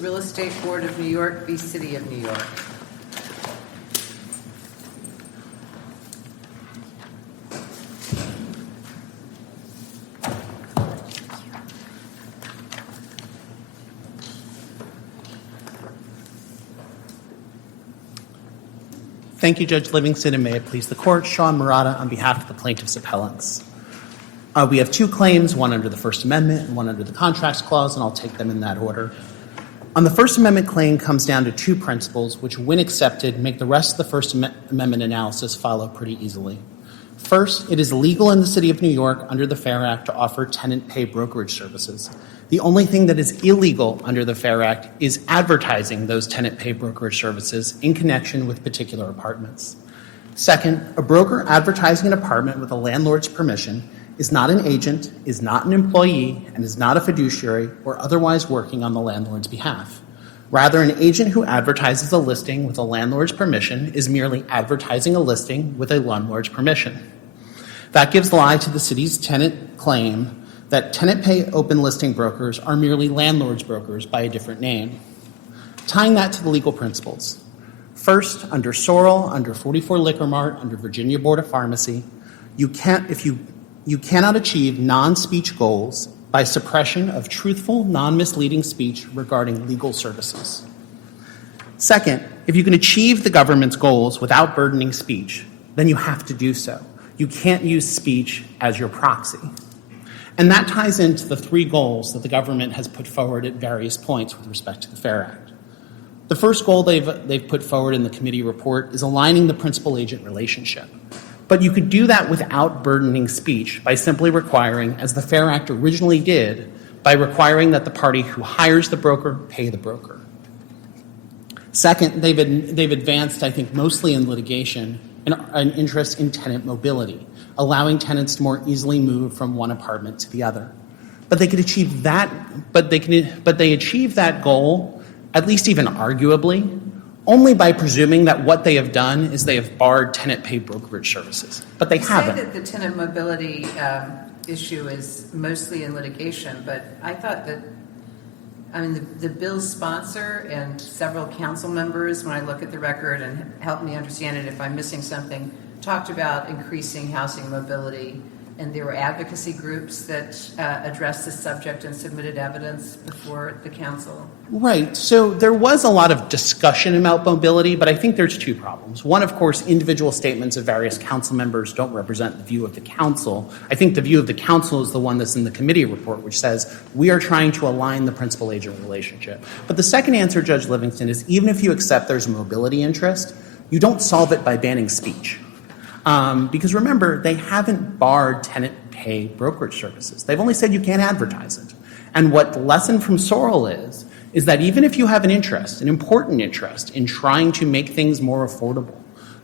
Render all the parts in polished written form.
Real Estate Board of New York v. City of New York. Thank you, Judge Livingston, and may it please the Court. Sean Murata on behalf of the plaintiffs' appellants. We have two claims, one under the First Amendment and one under the Contracts Clause, and I'll take them in that order. On the First Amendment claim comes down to two principles which, when accepted, make the rest of the First Amendment analysis follow pretty easily. First, it is illegal in the City of New York under the FARE Act to offer tenant pay brokerage services. The only thing that is illegal under the FARE Act is advertising those tenant pay brokerage services in connection with particular apartments. Second, a broker advertising an apartment with a landlord's permission is not an agent, is not an employee, and is not a fiduciary or otherwise working on the landlord's behalf. Rather, an agent who advertises a listing with a landlord's permission is merely advertising a listing with a landlord's permission. That gives lie to the city's tenant claim that tenant pay open listing brokers are merely landlord's brokers by a different name. Tying that to the legal principles. First, under Sorrell, under 44 Liquor Mart, under Virginia Board of Pharmacy, you cannot achieve non-speech goals by suppression of truthful, non-misleading speech regarding legal services. Second, if you can achieve the government's goals without burdening speech, then you have to do so. You can't use speech as your proxy. And that ties into the three goals that the government has put forward at various points with respect to the FARE Act. The first goal they've put forward in the committee report is aligning the principal-agent relationship. But you could do that without burdening speech by simply requiring, as the FARE Act originally did, by requiring that the party who hires the broker pay the broker. Second, they've advanced, I think mostly in litigation, an interest in tenant mobility, allowing tenants to more easily move from one apartment to the other. But they could achieve that, but they achieve that goal, at least even arguably, only by presuming that what they have done is they have barred tenant pay brokerage services. But they haven't. You say that the tenant mobility issue is mostly in litigation, but I thought that, the bill's sponsor and several council members, when I look at the record and help me understand it if I'm missing something, talked about increasing housing mobility, and there were advocacy groups that addressed this subject and submitted evidence before the council. Right. So there was a lot of discussion about mobility, but I think there's two problems. One, of course, individual statements of various council members don't represent the view of the council. I think the view of the council is the one that's in the committee report, which says we are trying to align the principal-agent relationship. But the second answer, Judge Livingston, is even if you accept there's a mobility interest, you don't solve it by banning speech. Because remember, they haven't barred tenant pay brokerage services. They've only said you can't advertise it. And what the lesson from Sorrell is that even if you have an interest, an important interest, in trying to make things more affordable,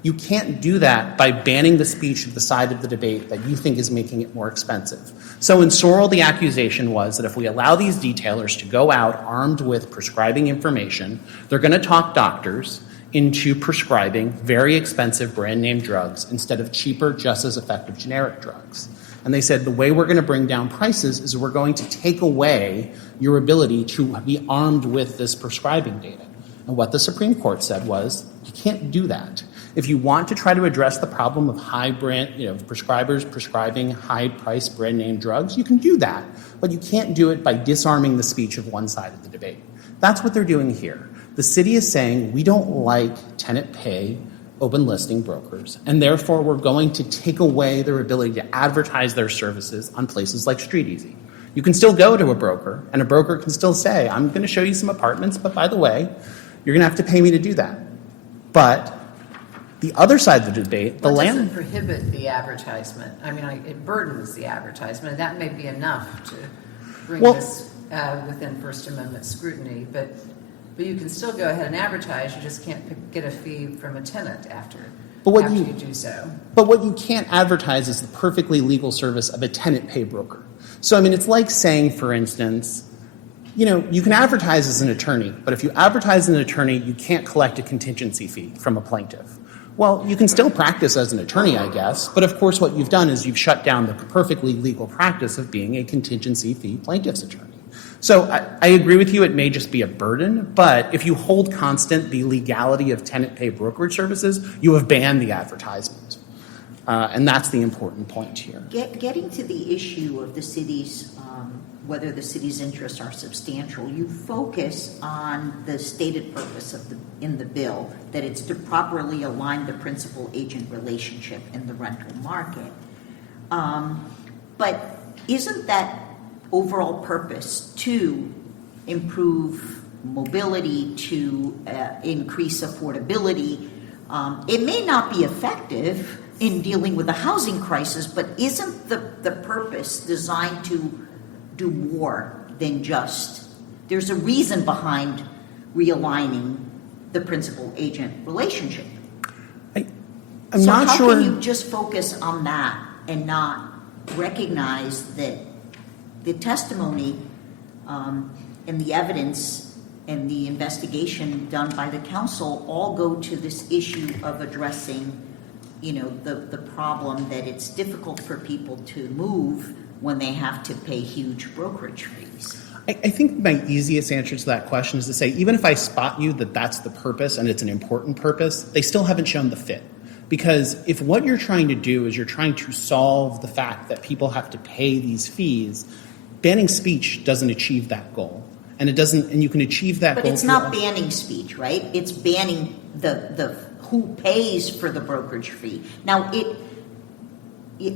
you can't do that by banning the speech of the side of the debate that you think is making it more expensive. So in Sorrell, the accusation was that if we allow these detailers to go out armed with prescribing information, they're going to talk doctors into prescribing very expensive brand name drugs instead of cheaper, just as effective generic drugs. And they said the way we're going to bring down prices is we're going to take away your ability to be armed with this prescribing data. And what the Supreme Court said was, you can't do that. If you want to try to address the problem of high brand, prescribers prescribing high-priced brand name drugs, you can do that. But you can't do it by disarming the speech of one side of the debate. That's what they're doing here. The city is saying we don't like tenant pay open listing brokers, and therefore we're going to take away their ability to advertise their services on places like StreetEasy. You can still go to a broker, and a broker can still say, I'm going to show you some apartments, but by the way, you're going to have to pay me to do that. But the other side of the debate, the land... It doesn't prohibit the advertisement. It burdens the advertisement, and that may be enough to bring this within First Amendment scrutiny, but you can still go ahead and advertise. You just can't get a fee from a tenant after you do so. But what you can't advertise is the perfectly legal service of a tenant pay broker. So, it's like saying, for instance, you can advertise as an attorney, but if you advertise as an attorney, you can't collect a contingency fee from a plaintiff. Well, you can still practice as an attorney, I guess, but of course what you've done is you've shut down the perfectly legal practice of being a contingency fee plaintiff's attorney. So I agree with you, it may just be a burden, but if you hold constant the legality of tenant pay brokerage services, you have banned the advertisement. And that's the important point here. Getting to the issue of the city's, whether the city's interests are substantial, you focus on the stated purpose in the bill, that it's to properly align the principal-agent relationship in the rental market. But isn't that overall purpose to improve mobility, to increase affordability? It may not be effective in dealing with the housing crisis, but isn't the purpose designed to do more than just, there's a reason behind realigning the principal-agent relationship. I'm not how sure. can you just focus on that and not recognize that the testimony and the evidence and the investigation done by the council all go to this issue of addressing, the problem that it's difficult for people to move when they have to pay huge brokerage fees? I think my easiest answer to that question is to say, even if I spot you that that's the purpose and it's an important purpose, they still haven't shown the fit. Because if what you're trying to do is you're trying to solve the fact that people have to pay these fees, banning speech doesn't achieve that goal. And it doesn't, and you can achieve that goal. But it's not banning speech, right? It's banning the who pays for the brokerage fee. Now,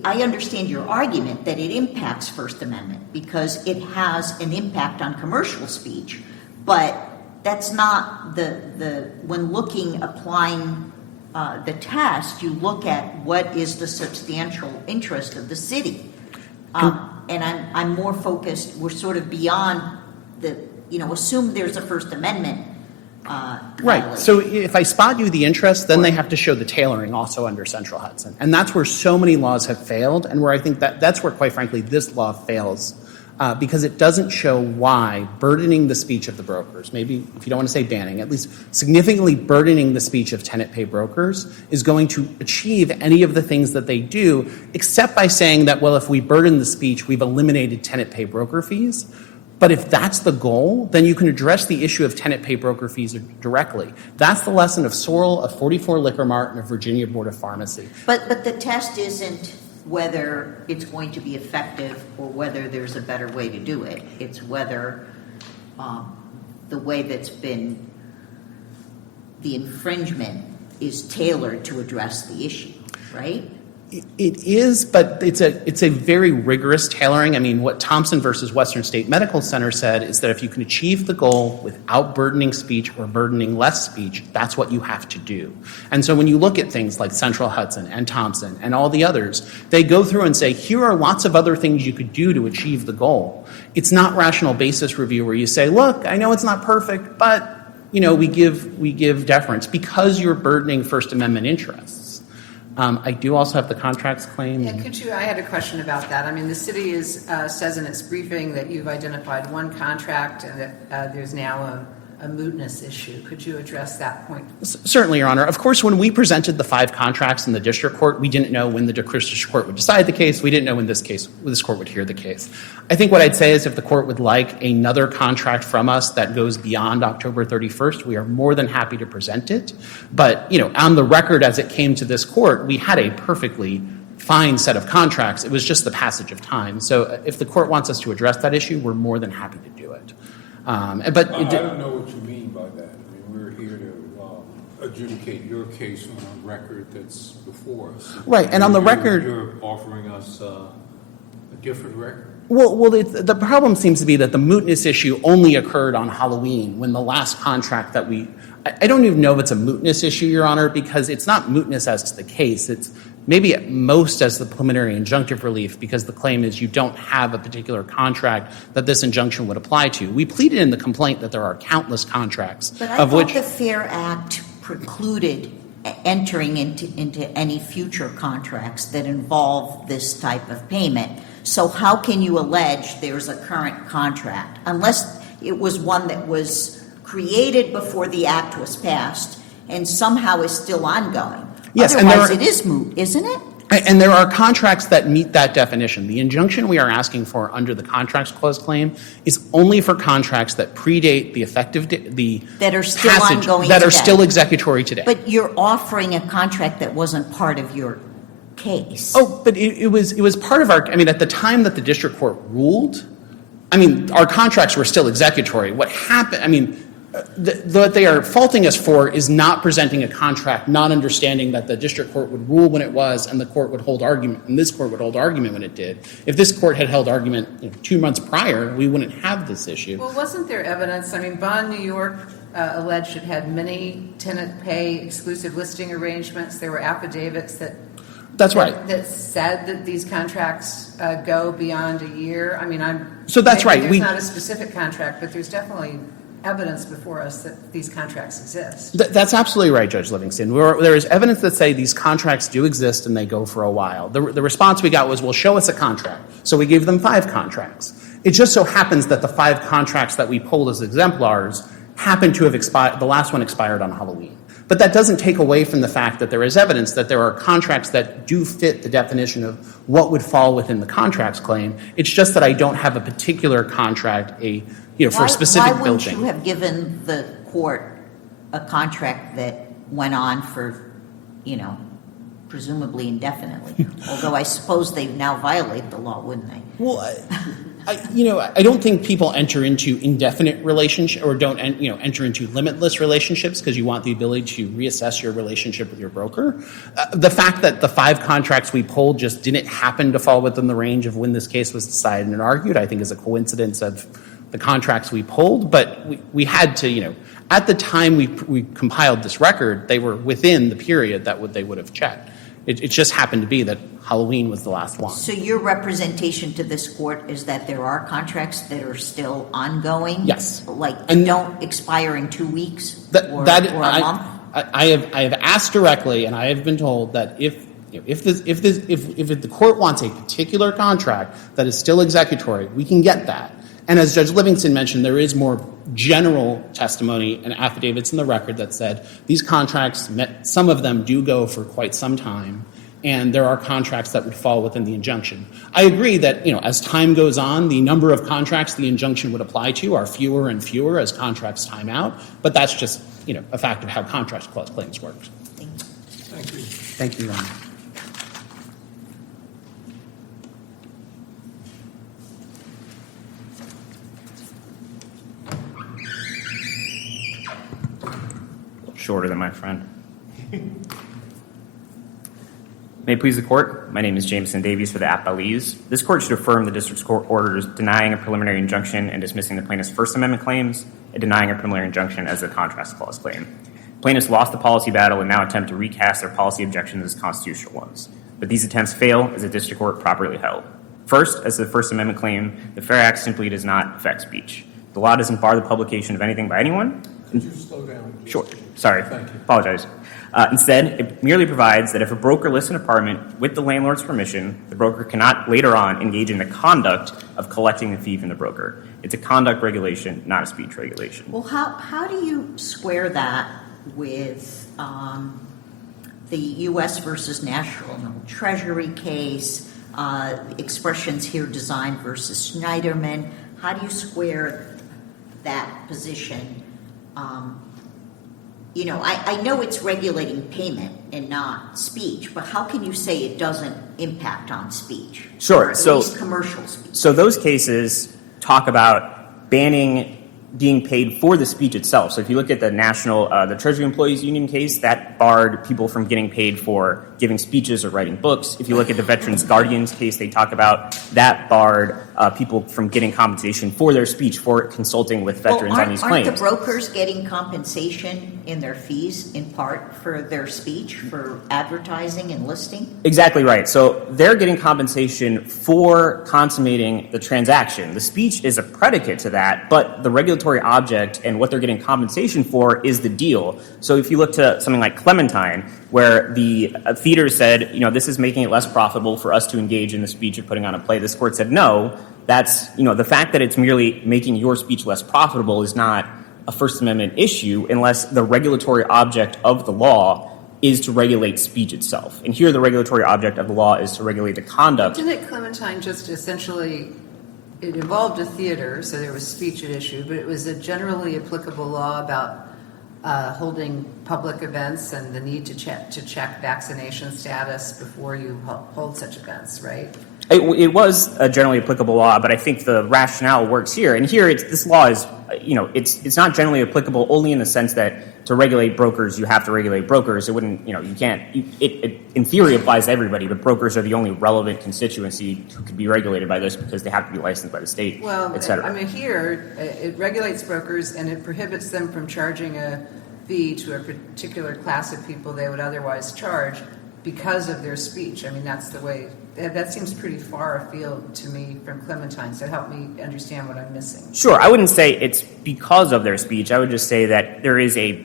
I understand your argument that it impacts First Amendment because it has an impact on commercial speech, but that's not when applying the test, you look at what is the substantial interest of the city. And I'm more focused, we're sort of beyond assume there's a First Amendment Right. violation. So if I spot you the interest, then they have to show the tailoring also under Central Hudson. And that's where so many laws have failed, and where I think that's where, quite frankly, this law fails. Because it doesn't show why burdening the speech of the brokers, maybe if you don't want to say banning, at least significantly burdening the speech of tenant pay brokers is going to achieve any of the things that they do, except by saying that, well, if we burden the speech, we've eliminated tenant pay broker fees. But if that's the goal, then you can address the issue of tenant pay broker fees directly. That's the lesson of Sorrell, of 44 Liquor Mart, and of Virginia Board of Pharmacy. But the test isn't whether it's going to be effective or whether there's a better way to do it. It's whether the way that's been the infringement is tailored to address the issue, right? It is, but it's a very rigorous tailoring. I mean, what Thompson versus Western State Medical Center said is that if you can achieve the goal without burdening speech or burdening less speech, that's what you have to do. And so when you look at things like Central Hudson and Thompson and all the others, they go through and say, here are lots of other things you could do to achieve the goal. It's not rational basis review where you say, look, I know it's not perfect, but we give deference because you're burdening First Amendment interests. I do also have the contracts claim. Yeah, I had a question about that. I mean, the city says in its briefing that you've identified one contract and that there's now a mootness issue. Could you address that point? Certainly, Your Honor. Of course, when we presented the 5 contracts in the district court, we didn't know when the district court would decide the case. We didn't know when this court would hear the case. I think what I'd say is if the court would like another contract from us that goes beyond October 31st, we are more than happy to present it. But, on the record as it came to this court, we had a perfectly fine set of contracts. It was just the passage of time. So if the court wants us to address that issue, we're more than happy to do it. I don't know what you mean by that. I mean, we're here to adjudicate your case on a record that's before us. Right, and on the record, you're offering us a different record. Well, the problem seems to be that the mootness issue only occurred on Halloween when the last contract that I don't even know if it's a mootness issue, Your Honor, because it's not mootness as to the case. It's maybe at most as the preliminary injunctive relief, because the claim is you don't have a particular contract that this injunction would apply to. We pleaded in the complaint that there are countless contracts, But I of thought which the FARE Act precluded entering into any future contracts that involve this type of payment. So how can you allege there's a current contract unless it was one that was created before the act was passed and somehow is still ongoing? Yes, Otherwise, and it is moot, isn't it? And there are contracts that meet that definition. The injunction we are asking for under the Contracts Clause claim is only for contracts that predate the effective that are still passage, ongoing that today. are still executory today. But you're offering a contract that wasn't part of your case. Oh, but it was part of our. I mean, at the time that the district court ruled, I mean, our contracts were still executory. What happened? I mean, what they are faulting us for is not presenting a contract, not understanding that the district court would rule when it was, and the court would hold argument, and this court would hold argument when it did. If this court had held argument 2 months prior, we wouldn't have this issue. Well, wasn't there evidence? I mean, Bond, New York alleged it had many tenant pay exclusive listing arrangements. There were affidavits that. That's right. That said that these contracts go beyond a year. I mean, So that's right. There's not a specific contract, but there's definitely evidence before us that these contracts exist. That's absolutely right, Judge Livingston. There is evidence that say these contracts do exist and they go for a while. The response we got was, well, show us a contract. So we gave them 5 contracts. It just so happens that the 5 contracts that we pulled as exemplars happen to have expired. The last one expired on Halloween. But that doesn't take away from the fact that there is evidence that there are contracts that do fit the definition of what would fall within the contracts claim. It's just that I don't have a particular contract, for a specific building. Why wouldn't you have given the court a contract that went on for, presumably indefinitely? Although I suppose they now violate the law, wouldn't they? Well, I don't think people enter into indefinite relationship or don't, enter into limitless relationships because you want the ability to reassess your relationship with your broker. The fact that the 5 contracts we pulled just didn't happen to fall within the range of when this case was decided and argued, I think is a coincidence of the contracts we pulled. But we had to, at the time we compiled this record, they were within the period that they would have checked. It just happened to be that Halloween was the last one. So your representation to this court is that there are contracts that are still ongoing? Yes. And don't expire in 2 weeks or a month? I have asked directly, and I have been told that if the court wants a particular contract that is still executory, we can get that. And as Judge Livingston mentioned, there is more general testimony and affidavits in the record that said these contracts, some of them do go for quite some time, and there are contracts that would fall within the injunction. I agree that, as time goes on, the number of contracts the injunction would apply to are fewer and fewer as contracts time out, but that's just, a fact of how Contracts Clause claims work. Thank you. Thank you, Your Honor. Shorter than my friend. May it please the court, my name is Jameson Davies for the appellees. This court should affirm the district's court orders denying a preliminary injunction and dismissing the plaintiff's First Amendment claims and denying a preliminary injunction as a Contracts Clause claim. Plaintiffs lost the policy battle and now attempt to recast their policy objections as constitutional ones. But these attempts fail as a district court properly held. First, as the First Amendment claim, the FARE Act simply does not affect speech. The law doesn't bar the publication of anything by anyone. Could you slow down? Sure. Sorry. Thank you. Apologize. Instead, it merely provides that if a broker lists an apartment with the landlord's permission, the broker cannot later on engage in the conduct of collecting a fee from the broker. It's a conduct regulation, not a speech regulation. Well, how do you square that with the U.S. versus National Treasury case, expressions here designed versus Schneiderman? How do you square that position? I know it's regulating payment and not speech, but how can you say it doesn't impact on speech? Sure. Or at least commercial speech. So those cases talk about banning being paid for the speech itself. So if you look at the Treasury Employees Union case, that barred people from getting paid for giving speeches or writing books. If you look at the Veterans Guardians case, they talk about that barred people from getting compensation for their speech for consulting with veterans on these claims. Aren't the brokers getting compensation in their fees in part for their speech, for advertising and listing? Exactly right. So they're getting compensation for consummating the transaction. The speech is a predicate to that, but the regulatory object and what they're getting compensation for is the deal. So if you look to something like Clementine, where the theater said, this is making it less profitable for us to engage in the speech of putting on a play, this court said, no, that's, the fact that it's merely making your speech less profitable is not a First Amendment issue unless the regulatory object of the law is to regulate speech itself. And here the regulatory object of the law is to regulate the conduct. Didn't Clementine just essentially, it involved a theater, so there was speech at issue, but it was a generally applicable law about holding public events and the need to check vaccination status before you hold such events, right? It was a generally applicable law, but I think the rationale works here. And here, this law is, it's not generally applicable only in the sense that to regulate brokers, you have to regulate brokers. It wouldn't, you can't. It in theory applies to everybody, but brokers are the only relevant constituency who could be regulated by this because they have to be licensed by the state, et cetera. I mean, here it regulates brokers and it prohibits them from charging a fee to a particular class of people they would otherwise charge because of their speech. I mean, that's the way. That seems pretty far afield to me from Clementine, so help me understand what I'm missing. Sure. I wouldn't say it's because of their speech. I would just say that there is a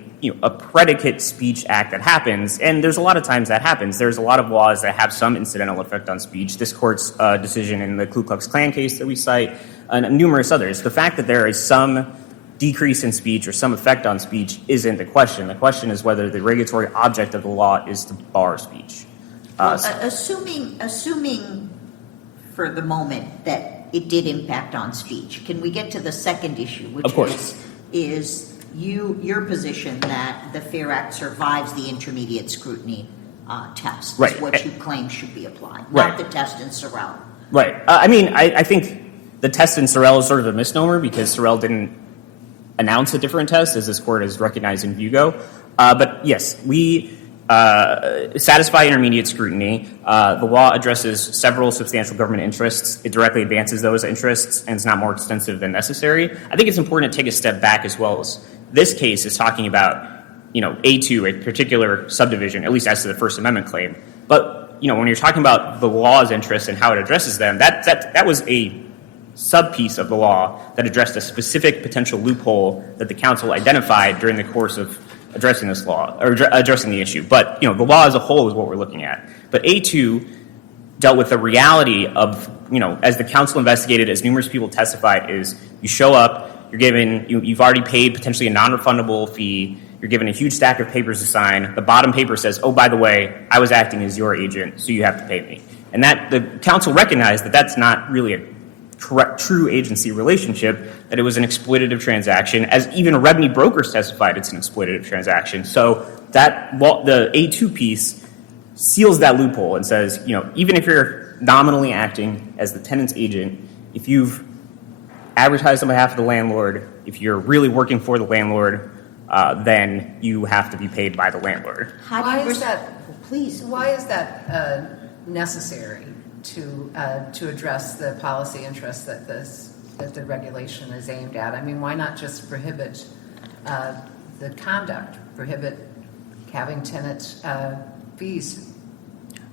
predicate speech act that happens, and there's a lot of times that happens. There's a lot of laws that have some incidental effect on speech. This court's decision in the Ku Klux Klan case that we cite, and numerous others. The fact that there is some decrease in speech or some effect on speech isn't the question. The question is whether the regulatory object of the law is to bar speech. Assuming for the moment that it did impact on speech, can we get to the second issue, which Of course. is your position that the FARE Act survives the intermediate scrutiny test? Right. Is what you claim should be applied, Right. not the test in Sorrell. Right. I think the test in Sorrell is sort of a misnomer because Sorrell didn't announce a different test, as this court has recognized in Vugo. But yes, we satisfy intermediate scrutiny. The law addresses several substantial government interests. It directly advances those interests, and it's not more extensive than necessary. I think it's important to take a step back as well. As this case is talking about, A2, a particular subdivision, at least as to the First Amendment claim. But, when you're talking about the law's interests and how it addresses them, that was a sub-piece of the law that addressed a specific potential loophole that the council identified during the course of addressing this law, or addressing the issue. But, the law as a whole is what we're looking at. But A2 dealt with the reality of, as the council investigated, as numerous people testified, is you show up, you're given, you've already paid potentially a non-refundable fee, you're given a huge stack of papers to sign, the bottom paper says, oh, by the way, I was acting as your agent, so you have to pay me. And that the council recognized that that's not really a true agency relationship, that it was an exploitative transaction, as even REBNY brokers testified it's an exploitative transaction. So that the A2 piece seals that loophole and says, even if you're nominally acting as the tenant's agent, if you've advertised on behalf of the landlord, if you're really working for the landlord, then you have to be paid by the landlord. Why is that necessary to address the policy interests that the regulation is aimed at? I mean, why not just prohibit the conduct, prohibit having tenant fees?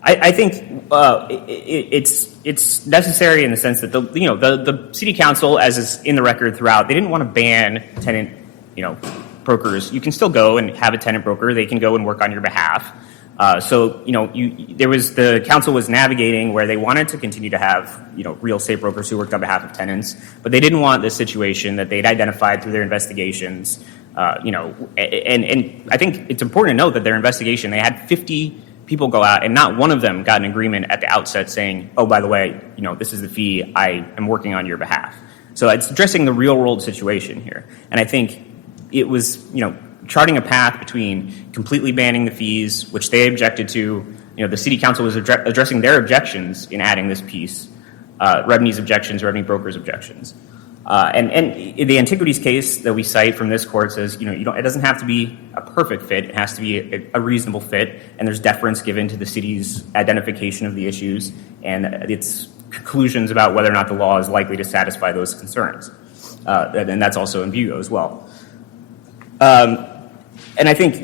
I think it's necessary in the sense that the city council, as is in the record throughout, they didn't want to ban tenant brokers. You can still go and have a tenant broker. They can go and work on your behalf. The council was navigating where they wanted to continue to have, real estate brokers who worked on behalf of tenants, but they didn't want this situation that they'd identified through their investigations, and I think it's important to note that their investigation, they had 50 people go out and not one of them got an agreement at the outset saying, oh, by the way, this is the fee, I am working on your behalf. So it's addressing the real world situation here. And I think it was, charting a path between completely banning the fees, which they objected to. The city council was addressing their objections in adding this piece, REBNY's objections, REBNY brokers' objections. And in the Antiquities case that we cite from this court says, it doesn't have to be a perfect fit. It has to be a reasonable fit, and there's deference given to the city's identification of the issues and its conclusions about whether or not the law is likely to satisfy those concerns. And that's also in Vugo as well. And I think,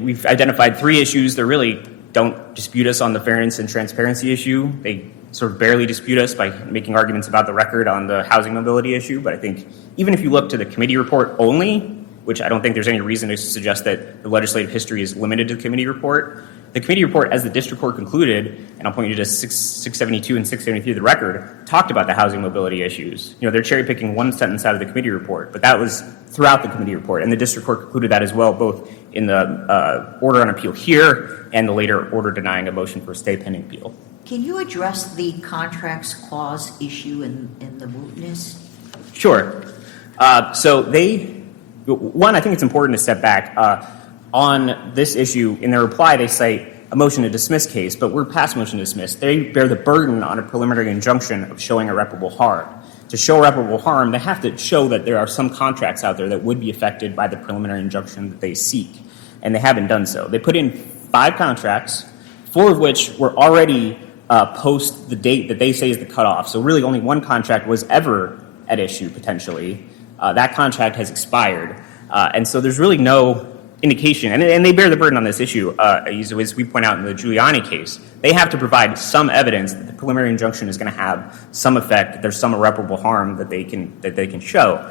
we've identified 3 issues that really don't dispute us on the fairness and transparency issue. They sort of barely dispute us by making arguments about the record on the housing mobility issue. But I think even if you look to the committee report only, which I don't think there's any reason to suggest that the legislative history is limited to the committee report, The committee report, as the district court concluded, and I'll point you to 672 and 673 of the record, talked about the housing mobility issues. They're cherry picking one sentence out of the committee report, but that was throughout the committee report, and the district court concluded that as well, both in the order on appeal here and the later order denying a motion for stay pending appeal. Can you address the contracts clause issue in the mootness? Sure. I think it's important to step back. On this issue, in their reply, they cite a motion to dismiss case, but we're past motion to dismiss. They bear the burden on a preliminary injunction of showing irreparable harm. To show irreparable harm, they have to show that there are some contracts out there that would be affected by the preliminary injunction that they seek, and they haven't done so. They put in 5 contracts, 4 of which were already post the date that they say is the cutoff. So really only 1 contract was ever at issue, potentially. That contract has expired. And so there's really no indication, and they bear the burden on this issue, as we point out in the Giuliani case. They have to provide some evidence that the preliminary injunction is going to have some effect, that there's some irreparable harm that they can show.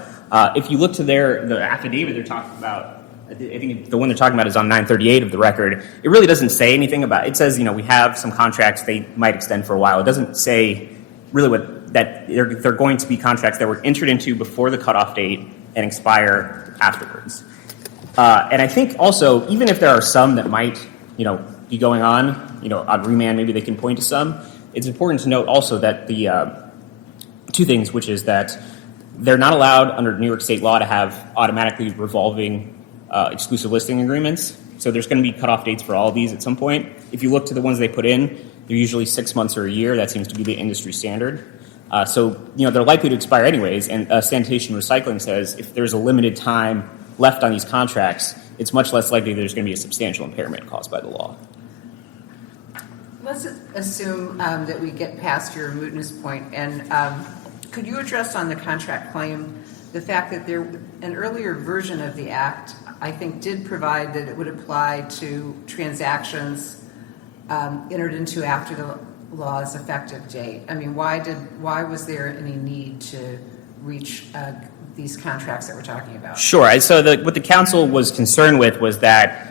If you look to the affidavit they're talking about, I think the one they're talking about is on 938 of the record. It really doesn't say anything about it. It says, we have some contracts, they might extend for a while. It doesn't say really that they're going to be contracts that were entered into before the cutoff date and expire afterwards. And I think also, even if there are some that might, be going on remand, maybe they can point to some. It's important to note also that the 2 things, which is that they're not allowed under New York State law to have automatically revolving exclusive listing agreements. So there's going to be cutoff dates for all of these at some point. If you look to the ones they put in, they're usually 6 months or a year. That seems to be the industry standard. So they're likely to expire anyways. And Sanitation Recycling says if there's a limited time left on these contracts, it's much less likely there's going to be a substantial impairment caused by the law. Let's assume that we get past your mootness point, and could you address on the contract claim the fact that an earlier version of the Act, I think, did provide that it would apply to transactions entered into after the law's effective date? I mean, why was there any need to reach these contracts that we're talking about? Sure. So what the council was concerned with was that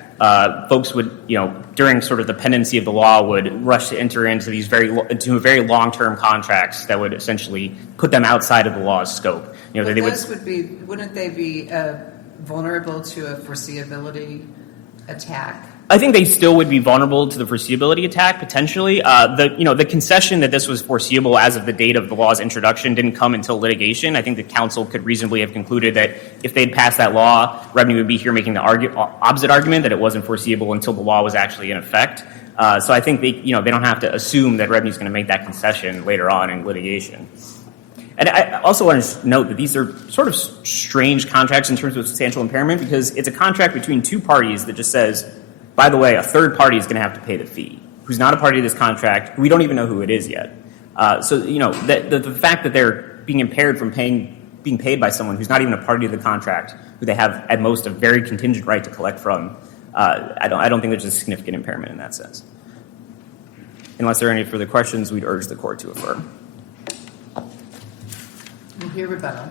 folks would, during sort of the pendency of the law, would rush to enter into these very long-term contracts that would essentially put them outside of the law's scope. Wouldn't they be vulnerable to a foreseeability attack? I think they still would be vulnerable to the foreseeability attack, potentially. The concession that this was foreseeable as of the date of the law's introduction didn't come until litigation. I think the council could reasonably have concluded that if they'd passed that law, REBNY would be here making the opposite argument, that it wasn't foreseeable until the law was actually in effect. So I think they don't have to assume that REBNY is going to make that concession later on in litigation. And I also want to note that these are sort of strange contracts in terms of substantial impairment, because it's a contract between 2 parties that just says, by the way, a third party is going to have to pay the fee, who's not a party to this contract. We don't even know who it is yet. So the fact that they're being impaired from being paid by someone who's not even a party to the contract, who they have at most a very contingent right to collect from, I don't think there's a significant impairment in that sense. Unless there are any further questions, we'd urge the court to affirm. We'll hear rebuttal.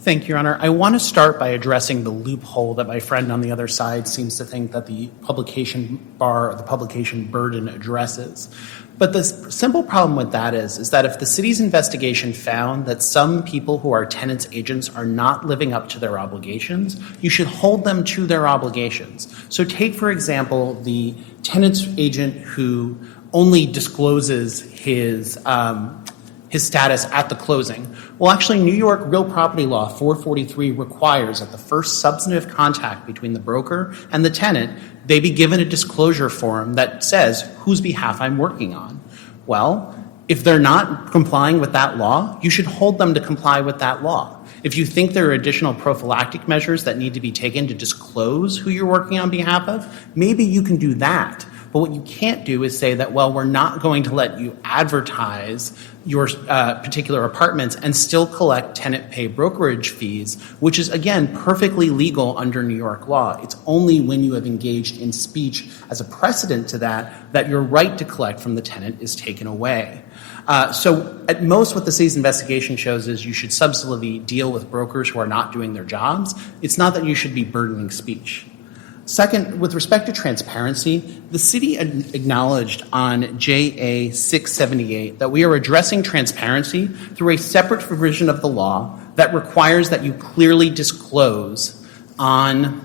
Thank you, Your Honor. I want to start by addressing the loophole that my friend on the other side seems to think that the publication bar or the publication burden addresses. But the simple problem with that is that if the city's investigation found that some people who are tenants' agents are not living up to their obligations, you should hold them to their obligations. So take, for example, the tenant's agent who only discloses his status at the closing. Well, actually, New York real property law 443 requires that the first substantive contact between the broker and the tenant, they be given a disclosure form that says whose behalf I'm working on. Well, if they're not complying with that law, you should hold them to comply with that law. If you think there are additional prophylactic measures that need to be taken to disclose who you're working on behalf of, maybe you can do that. But what you can't do is say that, well, we're not going to let you advertise your particular apartments and still collect tenant pay brokerage fees, which is, again, perfectly legal under New York law. It's only when you have engaged in speech as a precedent to that your right to collect from the tenant is taken away. So at most what the city's investigation shows is you should substantively deal with brokers who are not doing their jobs. It's not that you should be burdening speech. Second, with respect to transparency, the city acknowledged on JA 678 that we are addressing transparency through a separate provision of the law that requires that you clearly disclose on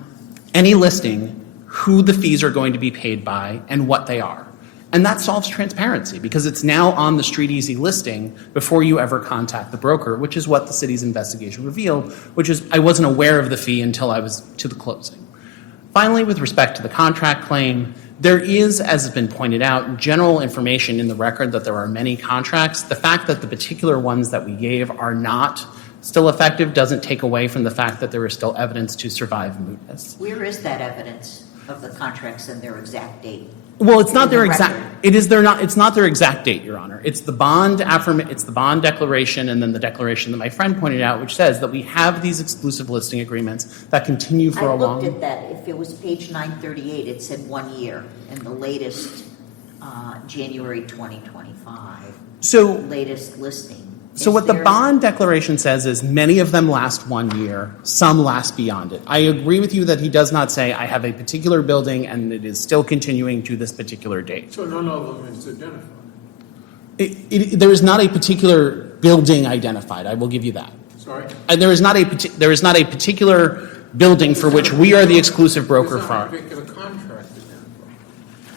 any listing who the fees are going to be paid by and what they are. And that solves transparency because it's now on the Street Easy listing before you ever contact the broker, which is what the city's investigation revealed, which is I wasn't aware of the fee until I was to the closing. Finally, with respect to the contract claim, there is, as has been pointed out, general information in the record that there are many contracts. The fact that the particular ones that we gave are not still effective doesn't take away from the fact that there is still evidence to survive mootness. Where is that evidence of the contracts and their exact date? Well, it's not In their the exact. record. It's not their exact date, Your Honor. It's the bond It's the bond declaration, and then the declaration that my friend pointed out, which says that we have these exclusive listing agreements that continue for I a long. looked at that. If it was page 938, it said 1 year, and the latest, January 2025, So latest listing. So Is what the there- bond declaration says is many of them last 1 year, some last beyond it. I agree with you that he does not say I have a particular building and it is still continuing to this particular date. So none of them is identified. There is not a particular building identified. I will give you that. Sorry? There is not a particular building for which we are the exclusive broker There's not a for. particular contract identified.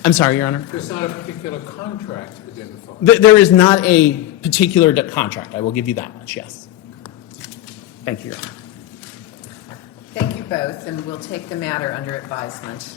I'm sorry, Your Honor. There's not a particular contract identified. There is not a particular contract. I will give you that much. Yes. Thank you, Your Honor. Thank you both, and we'll take the matter under advisement.